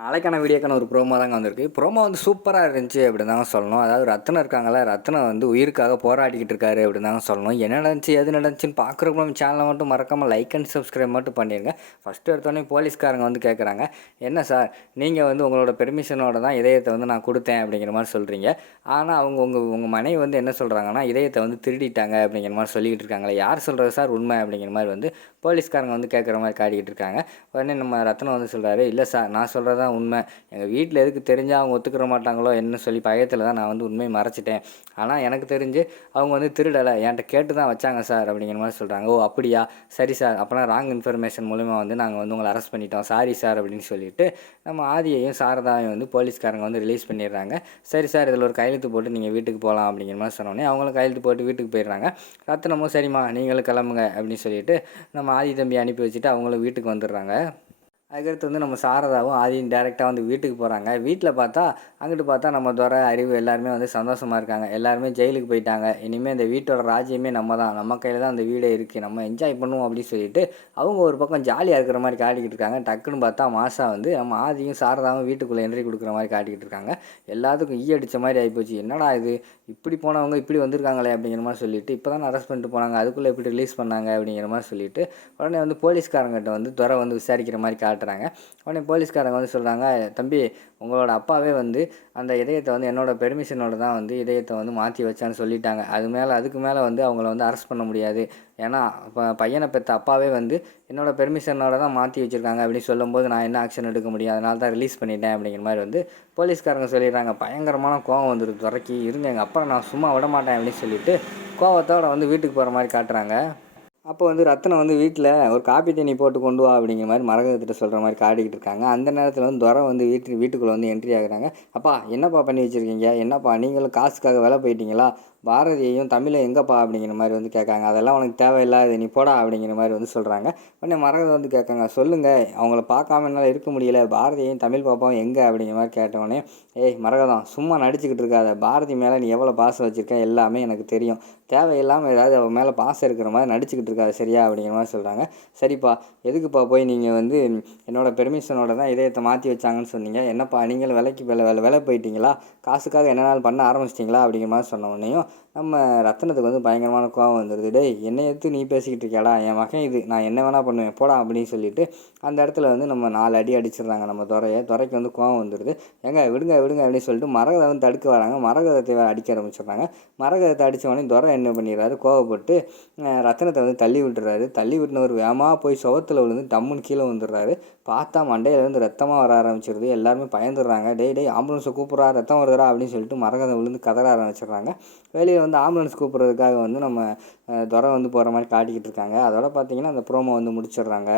நாளைக்கான வீடியோக்கான ஒரு ப்ரோமோ தாங்க வந்திருக்கு. ப்ரோமோ வந்து சூப்பரா இருந்துச்சு அப்படின்னு தாங்க சொல்லணும். அதாவது ரத்தினம் இருக்காங்கல்ல, ரத்தினம் வந்து உயிருக்காக போராடிக்கிட்டு இருக்காரு அப்படின்னு தாங்க சொல்லணும். என்ன நடந்துச்சு, எது நடந்துச்சுன்னு பார்க்குறப்ப நம்ம சேனலை மட்டும் மறக்காம லைக் அண்ட் சப்ஸ்கிரைப் மட்டும் பண்ணிடுங்க. ஃபஸ்ட்டு எடுத்தோடனே போலீஸ்காரங்க வந்து கேட்குறாங்க, என்ன சார் நீங்கள் வந்து உங்களோட பெர்மிஷனோட தான் இதயத்தை வந்து நான் கொடுத்தேன் அப்படிங்கிற மாதிரி சொல்கிறீங்க. ஆனால் உங்கள் மனைவி வந்து என்ன சொல்கிறாங்கன்னா, இதயத்தை வந்து திருடிட்டாங்க அப்படிங்கிற மாதிரி சொல்லிக்கிட்டு இருக்காங்களே, யார் சொல்கிறது சார் உண்மை அப்படிங்கிற மாதிரி வந்து போலீஸ்காரங்க வந்து கேட்குற மாதிரி காட்டிக்கிட்டு இருக்காங்க. உடனே நம்ம ரத்னம் வந்து சொல்கிறாரு, இல்லை சார் நான் சொல்கிறது தான் உண்மை. எங்கள் வீட்டில் எதுக்கு தெரிஞ்சால் அவங்க ஒத்துக்கிற மாட்டாங்களோ என்ன சொல்லி பயத்தில் தான் நான் வந்து உண்மையை மறைச்சிட்டேன். ஆனால் எனக்கு தெரிஞ்சு அவங்க வந்து திருடலை, என்கிட்ட கேட்டு தான் வச்சாங்க சார் அப்படிங்கிற மாதிரி சொல்கிறாங்க. ஓ அப்படியா, சரி சார், அப்போனா ராங் இன்ஃபர்மேஷன் மூலிமா வந்து நாங்கள் வந்து உங்களை அரெஸ்ட் பண்ணிட்டோம், சாரி சார் அப்படின்னு சொல்லிட்டு நம்ம ஆதியையும் சாரதாவையும் வந்து போலீஸ்காரங்க வந்து ரிலீஸ் பண்ணிடுறாங்க. சரி சார், இதில் ஒரு கையெழுத்து போட்டு நீங்கள் வீட்டுக்கு போகலாம் அப்படிங்கிற மாதிரி சொன்னோடனே அவங்களும் கையெழுத்து போட்டு வீட்டுக்கு போயிடுறாங்க. ரத்தினமும் சரிம்மா நீங்களும் கிளம்புங்க அப்படின்னு சொல்லிட்டு நம்ம ஆதி தம்பி அனுப்பி வச்சுட்டு அவங்களும் வீட்டுக்கு வந்துடுறாங்க. அதுக்கடுத்து வந்து நம்ம சாரதாவும் ஆதியும் டேரெக்டாக வந்து வீட்டுக்கு போகிறாங்க. வீட்டில் பார்த்தா அங்கிட்டு பார்த்தா நம்ம துரை, அறிவு எல்லாருமே வந்து சந்தோஷமாக இருக்காங்க. எல்லாருமே ஜெயிலுக்கு போயிட்டாங்க. இனிமேல் இந்த வீட்டோட ராஜ்யமே நம்ம தான், நம்ம கையில் தான் அந்த வீடே இருக்குது, நம்ம என்ஜாய் பண்ணுவோம் அப்படின்னு சொல்லிட்டு அவங்க ஒரு பக்கம் ஜாலியாக இருக்கிற மாதிரி காட்டிக்கிட்டு இருக்காங்க. டக்குன்னு பார்த்தா மாசா வந்து நம்ம ஆதியும் சாரதாவும் வீட்டுக்குள்ளே என்ட்ரி கொடுக்குற மாதிரி காட்டிக்கிட்டு இருக்காங்க. எல்லாத்துக்கும் ஈ அடித்த மாதிரி ஆகிப்போச்சு. என்னடா இது, இப்படி போனவங்க இப்படி வந்திருக்காங்களே அப்படிங்கிற மாதிரி சொல்லிட்டு இப்போ தான் அரெஸ்ட் பண்ணிட்டு போனாங்க, அதுக்குள்ளே எப்படி ரிலீஸ் பண்ணாங்க அப்படிங்கிற மாதிரி சொல்லிட்டு உடனே வந்து போலீஸ்காரங்கிட்ட வந்து துரை வந்து விசாரிக்கிற மாதிரி காட்டுறாங்க. உடனே போலீஸ்காரங்க வந்து சொல்கிறாங்க, தம்பி உங்களோட அப்பாவே வந்து அந்த இதயத்தை வந்து என்னோட பெர்மிஷனோட தான் வந்து இதயத்தை வந்து மாற்றி வச்சான்னு சொல்லிட்டாங்க. அதுக்கு மேலே வந்து அவங்கள வந்து அரெஸ்ட் பண்ண முடியாது. ஏன்னா பையனை பெற்ற அப்பாவே வந்து என்னோட பெர்மிஷனோட தான் மாற்றி வச்சுருக்காங்க அப்படின்னு சொல்லும்போது நான் என்ன ஆக்ஷன் எடுக்க முடியும், அதனால தான் ரிலீஸ் பண்ணிட்டேன் அப்படிங்கிற மாதிரி வந்து போலீஸ்காரங்க சொல்லிடுறாங்க. பயங்கரமான கோவம் வந்துருக்கு துரைக்கி. இருங்க எங்கள் அப்பா நான் சும்மா விட மாட்டேன் அப்படின்னு சொல்லிட்டு கோவத்தோடு வந்து வீட்டுக்கு போகிற மாதிரி காட்டுறாங்க. அப்போ வந்து ரத்னம் வந்து வீட்டில் ஒரு காப்பி தண்ணி போட்டு கொண்டு வா அப்படிங்கிற மாதிரி மரகதத்திட்ட சொல்கிற மாதிரி காட்டிக்கிட்டு இருக்காங்க. அந்த நேரத்தில் வந்து துரை வந்து வீட்டுக்குள்ளே வந்து என்ட்ரி ஆகுறாங்க. அப்பா என்னப்பா பண்ணி வச்சுருக்கீங்க, என்னப்பா நீங்களும் காசுக்காக வேலை போயிட்டீங்களா, பாரதியையும் தமிழை எங்கப்பா அப்படிங்கிற மாதிரி வந்து கேட்காங்க. அதெல்லாம் உனக்கு தேவையில்லாது, நீ போடா அப்படிங்கிற மாதிரி வந்து சொல்கிறாங்க. உடனே மரகதம் வந்து கேட்காங்க, சொல்லுங்கள் அவங்கள பார்க்காம என்னால் இருக்க முடியல, பாரதியையும் தமிழ் பாப்பாவும் எங்கே அப்படிங்கிற மாதிரி கேட்டவொடனே, ஏய் மரகதம் சும்மா நடிச்சுக்கிட்டு இருக்காத, பாரதி மேலே நீ எவ்வளோ பாசம் வச்சுருக்க எல்லாமே எனக்கு தெரியும், தேவையில்லாமல் ஏதாவது அவன் மேலே பாசம் இருக்கிற மாதிரி நடிச்சுக்கிட்டு இருக்காது சரியா அப்படிங்கிற மாதிரி சொல்கிறாங்க. சரிப்பா, எதுக்குப்பா போய் நீங்கள் வந்து என்னோடய பெர்மிஷனோட தான் இதயத்தை மாற்றி வச்சாங்கன்னு சொன்னீங்க, என்னப்பா நீங்களும் விலைக்கு வேலை போயிட்டீங்களா, காசுக்காக என்னென்னாலும் பண்ண ஆரம்பிச்சிட்டிங்களா அப்படிங்கிற மாதிரி சொன்ன உடனேயும் நம்ம ரத்தினத்துக்கு வந்து பயங்கரமான கோவம் வந்துடுது. டேய் என்னை எடுத்து நீ பேசிக்கிட்டு இருக்கியாடா, என் மகன் இது, நான் என்ன வேணால் பண்ணுவேன் போடா அப்படின்னு சொல்லிட்டு அந்த இடத்துல வந்து நம்ம 4 அடி அடிச்சிடுறாங்க நம்ம துரைக்கு வந்து கோவம் வந்துடுது. ஏங்க விடுங்க விடுங்க அப்படின்னு சொல்லிட்டு மரகதை வந்து தடுக்க வராங்க. மரகதத்தை அடிக்க ஆரம்பிச்சிடுறாங்க. மரகதத்தை அடித்தவொடனே துரை என்ன பண்ணிடுறாரு, கோவப்பட்டு ரத்தினத்தை வந்து தள்ளி விட்டுறாரு. தள்ளி விட்டுனவர் வேகமாக போய் சுவத்தில் விழுந்து டம்முன்னு கீழே வந்துடுறாரு. பார்த்தா மண்டையிலேருந்து ரத்தமாக வர ஆரம்பிச்சிருது. எல்லாருமே பயந்துடுறாங்க. டேய் ஆம்புலன்ஸை கூப்பிட்றா, ரத்தம் வருதுடா அப்படின்னு சொல்லிட்டு மரகதம் விழுந்து கதற ஆரம்பிச்சிடுறாங்க. வெளியே வந்து ஆம்புலன்ஸ் கூப்பிட்றதுக்காக வந்து நம்ம துரை வந்து போகிற மாதிரி காட்டிக்கிட்டு இருக்காங்க. அதோட பார்த்தீங்கன்னா அந்த ப்ரோமோ வந்து முடிச்சிடுறாங்க.